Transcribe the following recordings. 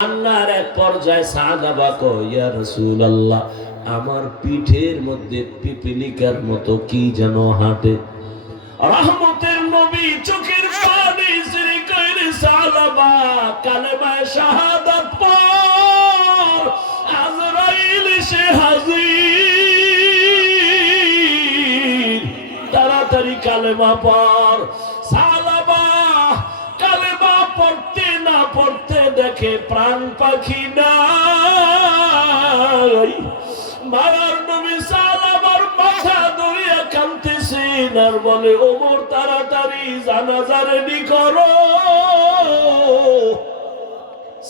আন্নার এক পর্যায়ে সাদাবা কইয়া রসুল আল্লাহ আমার পিঠের মধ্যে পিপিলিকার মতো কি যেন হাঁটে? রহমতের নবী চোখের পানি সিরি কইরে সালাবা কালেমায় শাহাদাত পর আজরাইল সে হাজির। তাড়াতাড়ি কালেমা পর আর বলে ওমর তাড়াতাড়ি জানাজা রেডি করো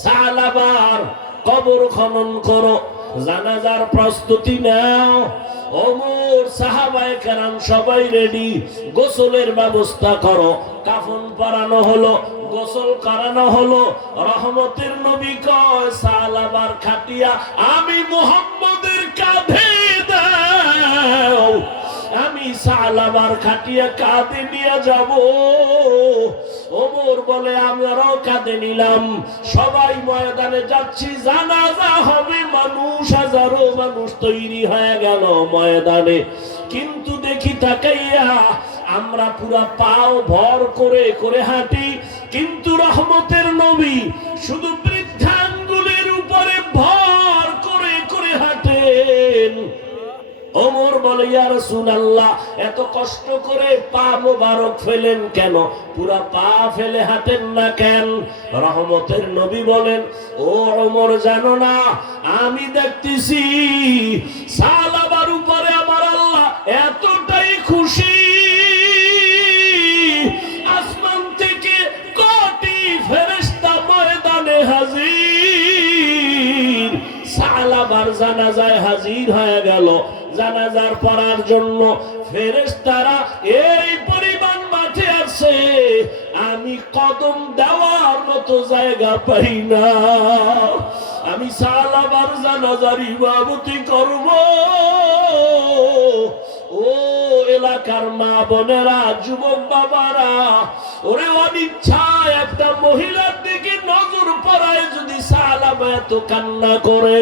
সালাবার কবর খনন করো, জানাজার প্রস্তুতি নাও। ওমর সাহাবায়ে কেরাম সবাই রেডি গোসলের ব্যবস্থা করো। কাফন পরানো হলো, গোসল করানো হলো। রহমতের নবী কয়, সালাবার খাটিয়া আমি মুহাম্মদের কাঁধে খাটিয়া কাঁধে নিয়ে যাব। ওমর বলে, আমরাও কাঁধে নিলাম। সবাই ময়দানে যাচ্ছি। জানাজা হবে। মানুষ, হাজারো মানুষ তৈরি হয়ে গেল ময়দানে। কিন্তু দেখি তাকাইয়া আমরা পুরা পাও ভর করে করে হাঁটি। কিন্তু রহমতের নবী শুধু বৃদ্ধাঙ্গুলের উপরে ভর করে করে হাঁটেন। ওমর এত কেন? পুরা পা ফেলে হাঁটেন না কেন? রহমতের নবী বলেন, ও অমর জানো না, আমি দেখতেছি সালাবার উপরে আমার আল্লাহ এতটাই সালাবার জানাজায় হাজির হয়ে গেল। জানাজার পড়ার জন্য ফেরেশতারা এই পরিমাণ মাঠে আছে। আমি কদম দেওয়ার মতো জায়গা পাই না। আমি সালাবার জানাজার ইবাবতি করব। ও এলাকার মা বোনেরা, যুবক বাবারা, ওরে অনিচ্ছায় একটা মহিলার দিকে নজর পড়ায় সালাম এত কান্না করে।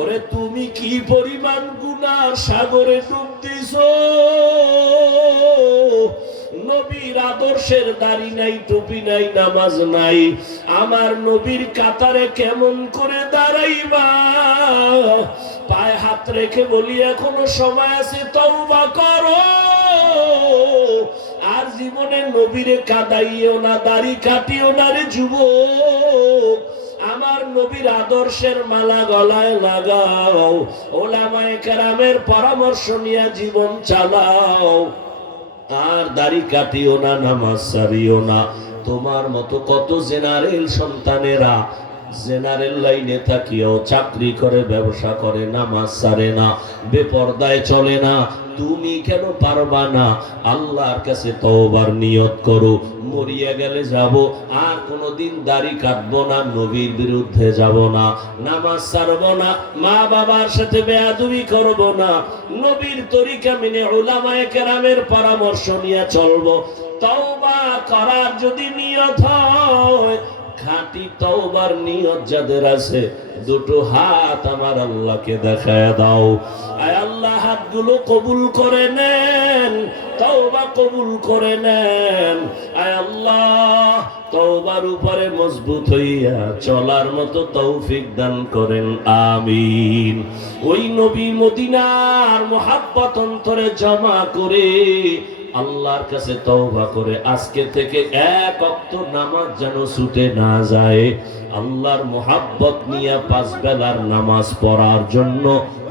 ওরে, তুমি কি পরিমাণ গুনার সাগরে ডুব নবীর আদর্শের দাড়ি নাই, টুপি নাই, নামাজ নাই। আমার নবীর কাতারে কেমন করে দাঁড়াইবা? পায়ে হাত রেখে বলি, এখনও সময় আছে, তওবা করো। আর জীবনে নবীরে কাদাইও না, দাড়ি কাটিও না রে যুবক। নবীর আদর্শের মালা গলায় লাগাও। ওলামায় কেরামের পরামর্শ নিয়ে জীবন চালাও। আর দাড়ি কাটিও না, নামাজ সারিও না। তোমার মতো কত জেনারেল সন্তানেরা জেনারেল লাইনে থাকিও চাকরি করে, ব্যবসা করে, নামাজ সারে না, বেপর্দায় চলে না। তুমি কেন পারবা না? আল্লাহর কাছে তওবার নিয়ত করো। মরিয়া গেলে যাব, আর কোনোদিন দাড়ি কাটবো না, নবীর বিরুদ্ধে যাব না। নামাজ ছাড়বো না, মা বাবার সাথে বেয়াদবি করব না। নবীর তরিকা মেনে ওলামায়ে কেরামের পরামর্শ নিয়ে চলবো। তওবা করার যদি নিয়ত হয় খাঁটি তওবার নিয়ত যাদের আছে, দুটো হাত আমার আল্লাহকে দেখায় দাও। আয় আল্লাহ, হাতগুলো কবুল করে নেন, তওবা কবুল করে নেন। আয় আল্লাহ, তওবার উপরে মজবুত হইয়া চলার মতো তৌফিক দান করেন, আমিন। ওই নবী মদিনার মোহাব্বত অন্তরে জমা করে আল্লাহর কাছে তওবা করে আজকে থেকে এক অক্ত নামাজ যেন ছুটে না যায়। আল্লাহর মোহাব্বত নিয়ে পাঁচ বেলার নামাজ পড়ার জন্য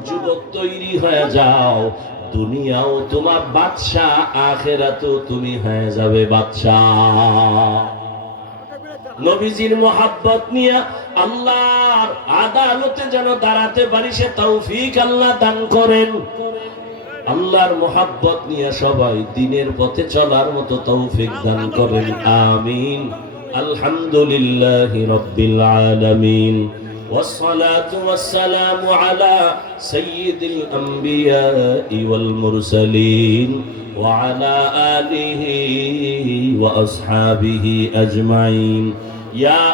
যুবক তৈরি হয়ে যাও। দুনিয়াও তোমার বাদশা আখেরাতেও তুমি হয়ে যাবে বাদশা নবীজির মোহাব্বত নিয়ে আল্লাহর আদালতে যেন দাঁড়াতে পারি সে তৌফিক আল্লাহ দান করেন। আল্লাহর মোহাব্বত নিয়ে সবাই দিনের পথে চলার মতো তৌফিক দান করেন আমিন আলহামদুলিল্লাহি রাব্বিল আলামিন والصلاة والسلام على سيد الأنبياء والمرسلين وعلى آله وأصحابه أجمعين يا